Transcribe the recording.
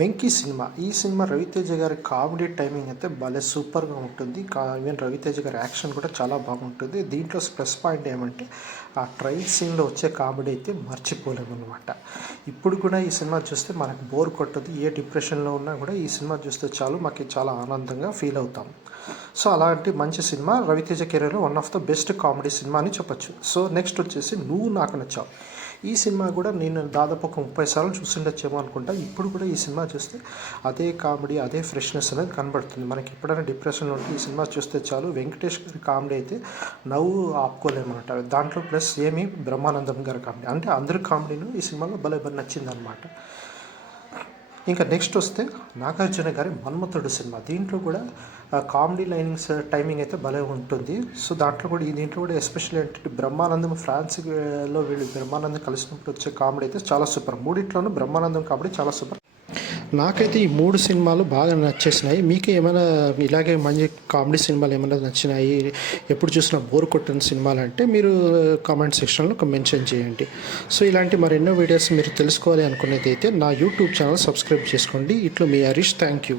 Venky cinema. ఈ cinema Raviteja గారి comedy timing అయితే భలే సూపర్‌గా ఉంటుంది. ఈవెన్ రవితేజ గారి యాక్షన్ కూడా చాలా బాగుంటుంది. దీంట్లో ప్లస్ పాయింట్ ఏమంటే ఆ ట్రైన్ సీన్‌లో వచ్చే కామెడీ అయితే మర్చిపోలేమనమాట. ఇప్పుడు కూడా ఈ సినిమా చూస్తే మనకు బోర్ కొట్టదు. ఏ డిప్రెషన్‌లో ఉన్నా కూడా ఈ సినిమా చూస్తే చాలు మాకు చాలా ఆనందంగా ఫీల్ అవుతాం. సో అలాంటి మంచి సినిమా రవితేజ కెరీర్‌లో one of the best comedy cinema అని చెప్పొచ్చు. సో నెక్స్ట్ వచ్చేసి 'నువ్వు నాకు నచ్చావు.' ఈ సినిమా కూడా నేను దాదాపు ఒక 30 సార్లు చూసుండొచ్చేమో అనుకుంటా. ఇప్పుడు కూడా ఈ సినిమా చూస్తే అదే కామెడీ, అదే ఫ్రెష్‌నెస్ అనేది కనబడుతుంది. మనకి ఎప్పుడైనా డిప్రెషన్‌లో ఉంటే ఈ సినిమా చూస్తే చాలు. వెంకటేష్ గారి కామెడీ అయితే నవ్వు ఆపుకోలేమన్నమాట. దాంట్లో ప్లస్ బ్రహ్మానందం గారి కామెడీ. అంటే అందరి కామెడీను ఈ సినిమాలో భలే నచ్చిందనమాట. ఇంకా నెక్స్ట్ వస్తే నాగార్జున గారి 'మన్మథుడు' సినిమా. దీంట్లో కూడా కామెడీ లైనింగ్స్ టైమింగ్ అయితే భలే ఉంటుంది. సో దీంట్లో కూడా ఎస్పెషల్లీ ఏంటంటే బ్రహ్మానందం ఫ్రాన్స్‌లో వీళ్ళు బ్రహ్మానందం కలిసినప్పుడు వచ్చే కామెడీ అయితే చాలా సూపర్. మూడిట్లోనూ బ్రహ్మానందం కామెడీ చాలా సూపర్. నాకైతే ఈ 3 సినిమాలు బాగా నచ్చేసినాయి. మీకు ఏమైనా ఇలాగే మంచి కామెడీ సినిమాలు ఏమైనా నచ్చినాయి, ఎప్పుడు చూసినా బోర్ కొట్టిన సినిమాలు అంటే మీరు కామెంట్ సెక్షన్లో మెన్షన్ చేయండి. సో ఇలాంటి మరెన్నో వీడియోస్ మీరు తెలుసుకోవాలి అనుకునేది అయితే నా యూట్యూబ్ ఛానల్ సబ్స్క్రైబ్ చేసుకోండి. ఇట్లు మీ హరీష్. Thank you.